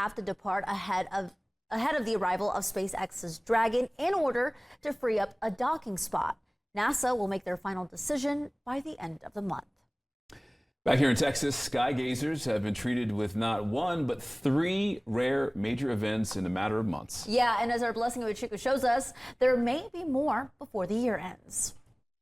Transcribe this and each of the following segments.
have to depart ahead of the arrival of SpaceX's Dragon in order to free up a docking spot. NASA will make their final decision by the end of the month. Back here in Texas, sky gazers have been treated with not one, but 3 rare major events in a matter of months. Yeah, and as our blessing Iwuchukwu shows us, there may be more before the year ends.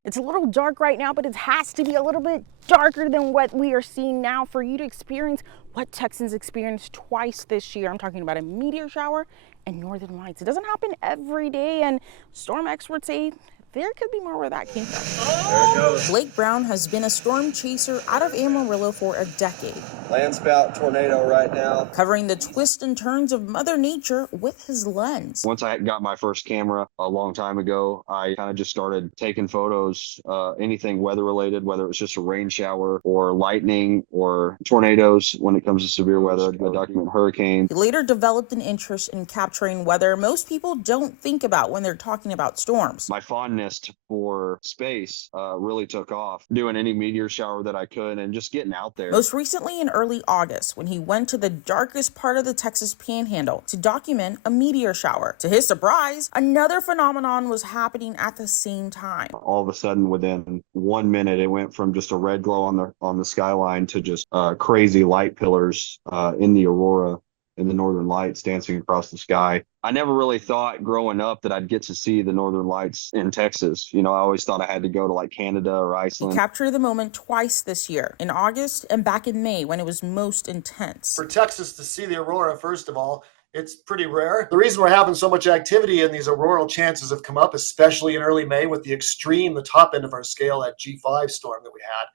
It's a little dark right now, but it has to be a little bit darker than what we are seeing now for you to experience what Texans experienced twice this year. I'm talking about a meteor shower and northern lights. It doesn't happen every day, and storm experts say there could be more where that came from. There it goes. Blake Brown has been a storm chaser out of Amarillo for a decade. Landspout tornado right now. Covering the twists and turns of Mother Nature with his lens. Once I got my first camera a long time ago, I kind of just started taking photos, anything weather related, whether it was just a rain shower or lightning or tornadoes when it comes to severe weather. I document hurricanes. He later developed an interest in capturing weather most people don't think about when they're talking about storms. My fondness for space really took off, doing any meteor shower that I could and just getting out there. Most recently in early August, when he went to the darkest part of the Texas Panhandle to document a meteor shower. To his surprise, another phenomenon was happening at the same time. All of a sudden, within 1 minute, it went from just a red glow on the skyline to just crazy light pillars in the aurora and the northern lights dancing across the sky. I never really thought growing up that I'd get to see the northern lights in Texas. You know, I always thought I had to go to like Canada or Iceland. He captured the moment twice this year, in August and back in May when it was most intense. For Texas to see the aurora, first of all, it's pretty rare. The reason we're having so much activity and these auroral chances have come up, especially in early May with the top end of our scale, that G5 storm that we had,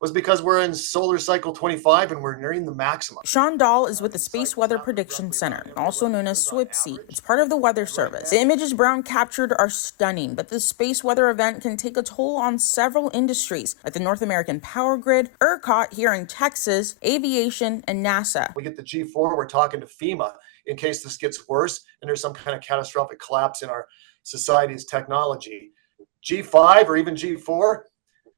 was because we're in solar cycle 25 and we're nearing the maximum. Sean Dahl is with the Space Weather Prediction Center, also known as SWPC. It's part of the Weather Service. The images Brown captured are stunning, but this space weather event can take a toll on several industries, like the North American Power Grid, ERCOT here in Texas, aviation, and NASA. We get the G4, we're talking to FEMA in case this gets worse and there's some kind of catastrophic collapse in our society's technology. G5 or even G4,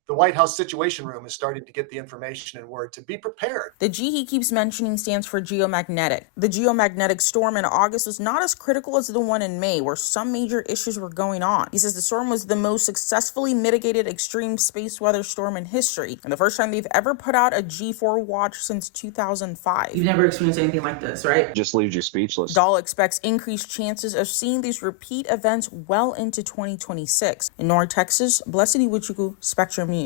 the White House Situation Room is starting to get the information and word to be prepared. The G he keeps mentioning stands for geomagnetic. The geomagnetic storm in August was not as critical as the one in May, where some major issues were going on. He says the storm was the most successfully mitigated extreme space weather storm in history, and the first time they've ever put out a G4 watch since 2005. You've never experienced anything like this, right? Just leaves you speechless. Dahl expects increased chances of seeing these repeat events well into 2026. In North Texas, Blessed Iwuchukwu, Spectrum News.